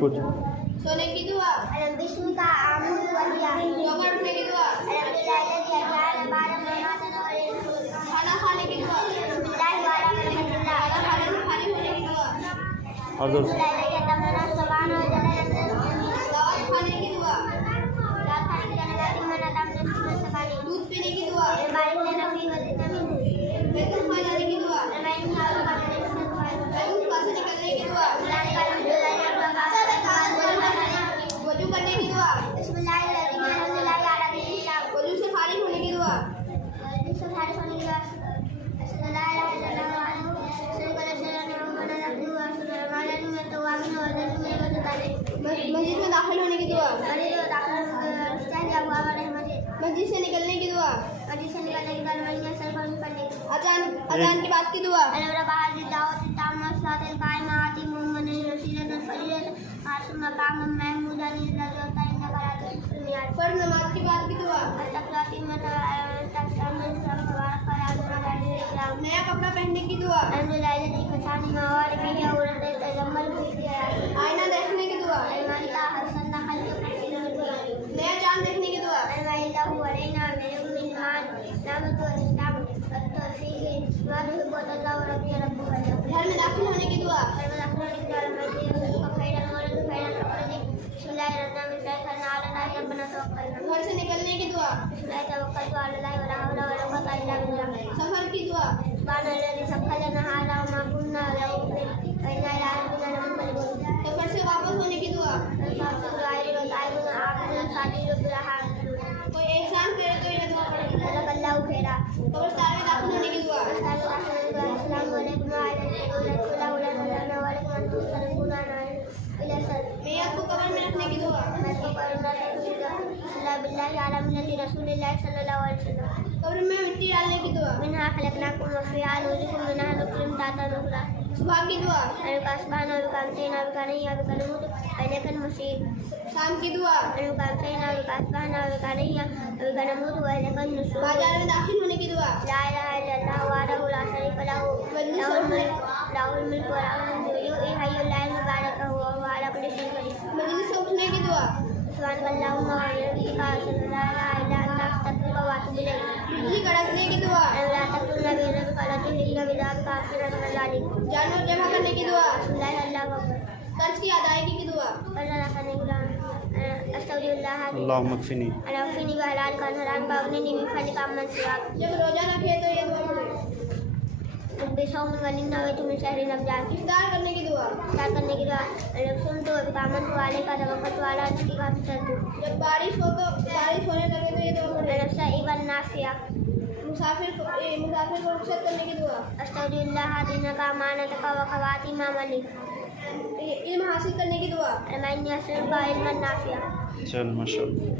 कुछ सोने की दुआ, अलम बिस्मिका आमुद वहिया, चौका उठने की दुआ, अलहम्दुलिल्लाहि अल्लाह बारक मनातन और खाना खाने की दुआ, बिस्मिल्लाहि व अला रहमतिल्लाह, खाने होने की दुआ, और दोस्त अलहम्दुलिल्लाहि तमन्ना सुभान व जलाल दावत खाने की दुआ, रात खाने की जाने वाली मना तमन्ना सुभान सबानी, दूध पीने की दुआ, बारिक लेना भी वजह बैतुल माल जाने की दुआ, रमाइन खाओ का बैतुल पास निकलने की दुआ, वजू करने की दुआ, बिस्मिल्लाहिर्रहमानिर्रहीम अला दीनिल्लाह, वजू से खाली होने की दुआ, इससे खाली होने के बाद अल्लाह इलाहा इल्लल्लाह मस्जिद में दाखिल होने की दुआ, मस्जिद से निकलने की दुआ, अजान की बात की दुआ, फर्ज नमाज की बात की दुआ, नया कपड़ा पहनने की दुआ, आईना देखने की दुआ, नया चांद देखने की दुआ, घर में दाखिल होने की दुआ, घर से निकलने की दुआ, सफर की दुआ, सफर से वापस होने की दुआ, कोई एहसान करे तो ये दुआ पढ़ेगी, कब्रिस्तान में दाखिल होने की दुआ, मैयत को कब्र में रखने की दुआ, कब्र में मिट्टी डालने की दुआ, सुबह की दुआ, शाम की दुआ, बाजार में दाखिल होने की दुआ, मजलिस से उठने की दुआ, बिजली कड़कने की दुआ, जानवर जमा करने की दुआ, कर्ज की अदायगी की दुआ, अल्लाहुम्मा मक्फिनी जब रोजा रखे तो ये दुआ पढ़े, इफ्तार करने की दुआ, जब बारिश होने लगे तो ये दुआ पढ़े, मुसाफिर को रुखसत करने की दुआ, इल्म हासिल करने की दुआ, चल माशाअल्लाह।